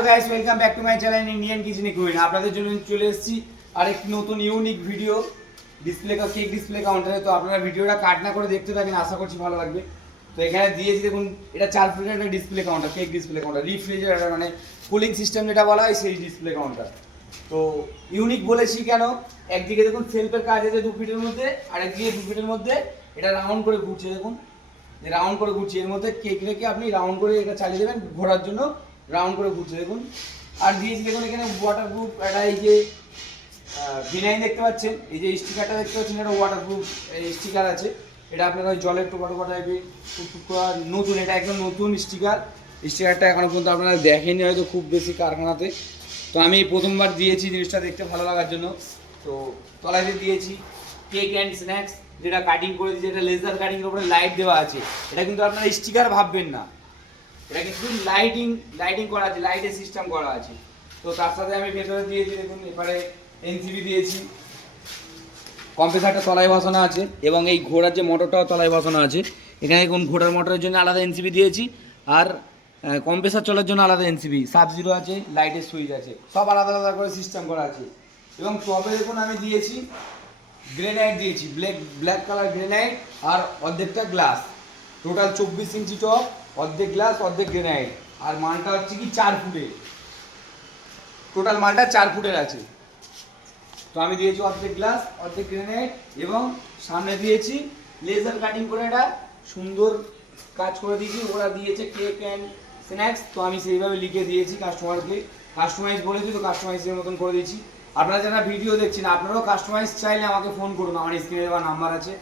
Hello guys, welcome back to my channel Indian kitchen queen. আপনাদের জন্য চলে এসেছি আরেকটি নতুন unique video display cake display কাউন্টারে। তো আপনারা ভিডিওটা কাট না করে দেখতে থাকেন, আশা করছি ভালো লাগবে। তো এখানে দিয়েছি দেখুন, এটা 4 ফুটের একটা display counter, cake display counter, refrigerator মানে কুলিং সিস্টেম যেটা বলা হয় সেই ডিসপ্লে কাউন্টার। তো ইউনিক বলেছি কেন, একদিকে দেখুন সেলফের কাজ আছে 2 ফিটের মধ্যে, আর একদিকে 2 ফিটের মধ্যে এটা রাউন্ড করে ঘুরছে। দেখুন রাউন্ড করে ঘুরছে, এর মধ্যে কেক রেখে আপনি রাউন্ড করে এটা চালিয়ে দেবেন, ঘোরার জন্য রাউন্ড করে ঘুরছে দেখুন। আর দিয়েছি দেখুন এখানে ওয়াটারপ্রুফ একটা, এই যে ভিনাইন দেখতে পাচ্ছেন, এই যে স্টিকারটা দেখতে পাচ্ছেন, এটা ওয়াটারপ্রুফ স্টিকার আছে। এটা আপনারা ওই জলের টোপা টোপা টাইপের নতুন, এটা একদম নতুন স্টিকারটা এখনো পর্যন্ত আপনারা দেখেনি হয়তো খুব বেশি কারখানাতে। তো আমি প্রথমবার দিয়েছি জিনিসটা দেখতে ভালো লাগার জন্য। তো তলায় দিয়েছি কেক অ্যান্ড স্ন্যাক্স, যেটা কাটিং করে দিয়েছি, এটা লেজার কাটিংয়ের উপরে লাইট দেওয়া আছে। এটা কিন্তু আপনারা স্টিকার ভাববেন না, এটা কিন্তু লাইটিং করা আছে, লাইটের সিস্টেম করা আছে। তো তার সাথে আমি ভেতরে দিয়েছি দেখুন, এবারে এনসিবি দিয়েছি, কম্প্রেসারটা তলায় বসানো আছে, এবং এই ঘোড়ার যে মোটরটাও তলায় বসানো আছে। এখানে কোন ঘোড়ার মোটরের জন্য আলাদা এনসিবি দিয়েছি, আর কম্প্রেসার চলার জন্য আলাদা এনসিবি, সাব জিরো আছে, লাইটের সুইচ আছে, সব আলাদা আলাদা করে সিস্টেম করা আছে। এবং টপে দেখুন আমি দিয়েছি গ্রেনাইট দিয়েছি, ব্ল্যাক কালার গ্রেনাইট, আর অর্ধেকটা গ্লাস, টোটাল 24 ইঞ্চি টপ, অর্ধেক গ্লাস অর্ধেক গ্রেনাইট। আর মালটা হচ্ছে কি 4 ফুটের, টোটাল মালটা 4 ফুটের আছে। তো আমি দিয়েছি অর্ধেক গ্লাস অর্ধেক গ্রেনাইট, এবং সামনে দিয়েছি লেজার কাটিং করে একটা সুন্দর কাজ করে দিয়েছি। ওরা দিয়েছে কেক অ্যান্ড স্ন্যাক্স, তো আমি সেইভাবে লিখে দিয়েছি কাস্টমারকে, কাস্টমাইজ বলেছি তো কাস্টমাইজের মতন করে দিয়েছি। আপনারা যারা ভিডিও দেখছেন আপনারাও কাস্টমাইজ চাইলে আমাকে ফোন করুন, আমার স্ক্রিনে দেওয়া নাম্বার আছে,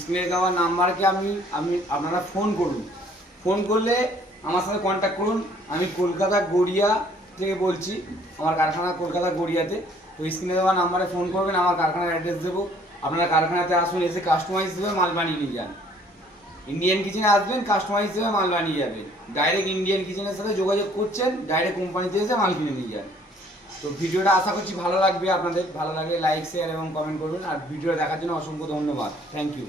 স্ক্রিনে দেওয়া নাম্বারকে আপনারা ফোন করুন। ফোন করলে আমার সাথে কন্ট্যাক্ট করুন। আমি কলকাতা গড়িয়া থেকে বলছি, আমার কারখানা কলকাতা গড়িয়াতে। তো স্ক্রিনে দেওয়া নাম্বারে ফোন করবেন, আমার কারখানার অ্যাড্রেস দেবো, আপনারা কারখানাতে আসুন, এসে কাস্টমাইজ দেবে মাল বানিয়ে নিয়ে যান। ইন্ডিয়ান কিচেনে আসবেন, কাস্টমাইজ দেবে মাল বানিয়ে যাবেন। ডাইরেক্ট ইন্ডিয়ান কিচেনের সাথে যোগাযোগ করছেন, ডাইরেক্ট কোম্পানিতে এসে মাল কিনে নিয়ে যান। তো ভিডিওটা আশা করছি ভালো লাগবে আপনাদের, ভালো লাগলে লাইক শেয়ার এবং কমেন্ট করবেন। আর ভিডিওটা দেখার জন্য অসংখ্য ধন্যবাদ, থ্যাংক ইউ।